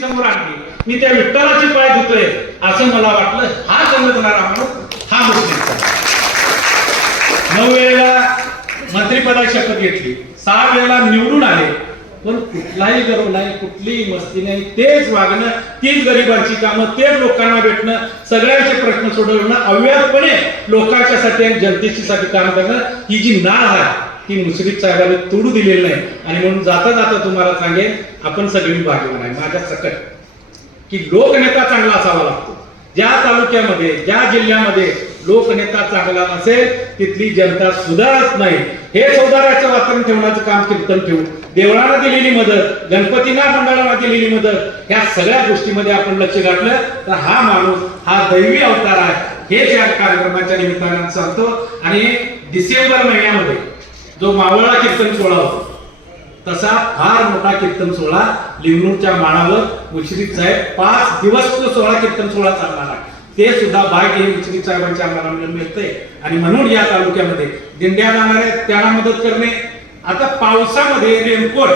समोर आणली. मी त्या विठ्ठलाची पाय धुतोय. असं मला वाटलं हा समजणारा माणूस हा मुस्लिम नऊ वेळेला मंत्रिपदाची शपथ घेतली. सहा वेळेला निवडून आले. पण कुठलाही गर्व नाही कुठलीही मस्ती नाही. तेच वागणं तीच गरिबांची कामं तेच लोकांना भेटणं सगळ्यांचे प्रश्न सोडवणं अव्याहतपणे लोकांच्यासाठी आणि जनतेसाठी काम करणं ही जी नाळ आहे ती मुश्रीफ साहेबांनी तोडू दिलेली नाही. आणि म्हणून जाता जाता तुम्हाला सांगेन आपण सगळी भाग्यवान आहे माझ्या सकट. की लोकनेता चांगला असावा लागतो. ज्या तालुक्यामध्ये ज्या जिल्ह्यामध्ये लोकनेता चांगला नसेल तिथली जनता सुधारत नाही. हे सुधाराचं वातावरण ठेवण्याचं काम कीर्तन ठेवू. देवळाला दिलेली मदत गणपतींना मंडळाला दिलेली मदत ह्या सगळ्या गोष्टीमध्ये आपण लक्ष घातलं तर हा माणूस हा दैवी अवतार आहे. हेच या कार्यक्रमाच्या निमित्तानं सांगतो. आणि डिसेंबर महिन्यामध्ये जो मावळा कीर्तन सोहळा होता तसा फार मोठा कीर्तन सोहळा लिंगणूरच्या माळावर मुश्रीफ साहेब पाच दिवस तो सोहळा कीर्तन सोहळा चालणार आहे. ते सुद्धा भाग्य हे मुश्रीफ साहेबांच्या आम्हाला मिळतंय. आणि म्हणून या तालुक्यामध्ये दिंड्या जाणाऱ्या त्यांना मदत करणे. आता पावसामध्ये रेनकोट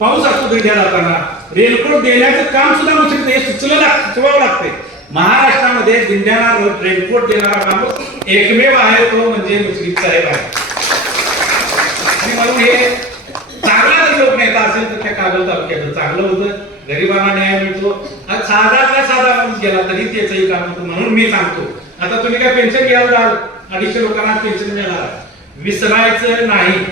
पाऊस असतो दिंड्या जाताना. रेनकोट देण्याचं काम सुद्धा मुश्रीफ हे सुचलं लागतं सुचवावं लागतंय. महाराष्ट्रामध्ये दिंड्याला रेनकोट देणारा माणूस एकमेव आहे तो म्हणजे मुश्रीफ साहेब आहे आणि म्हणून हे चांगला जर लोक नेता कागल तालुक्याचं. चांगलं होतं. गरिबांना न्याय मिळतो. हा साधा साधा माणूस गेला तरी त्याचंही काम होतं म्हणून मी सांगतो. आता तुम्ही काय पेन्शन घ्यायला जाल? अडीचशे लोकांना पेन्शन मिळणार विसरायचं नाही.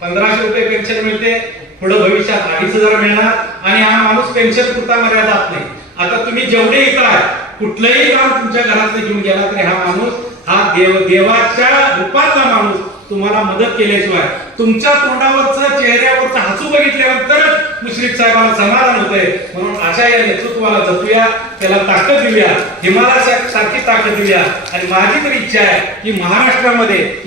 पंधराशे रुपये पेन्शन मिळते. पुढे भविष्यात अडीच हजार मिळणार. आणि हा माणूस पेन्शन पुरता मर्यादा नाही. आता तुम्ही जेवढे इथं आहे कुठलंही काम तुमच्या घरातलं घेऊन गेला तरी हा माणूस हा देव देवाच्या रूपाचा माणूस तुम्हाला मदत केल्याशिवाय तुमच्या तोंडावरचं चेहऱ्यावरचं हसू बघितल्यावर मुश्रीफ साहेबांना समाधान होतंय. म्हणून अशा या नेतृत्वाला जपूया त्याला ताकद देऊया हिमालया सारखी ताकद देऊया. आणि माझी तर इच्छा आहे की महाराष्ट्रामध्ये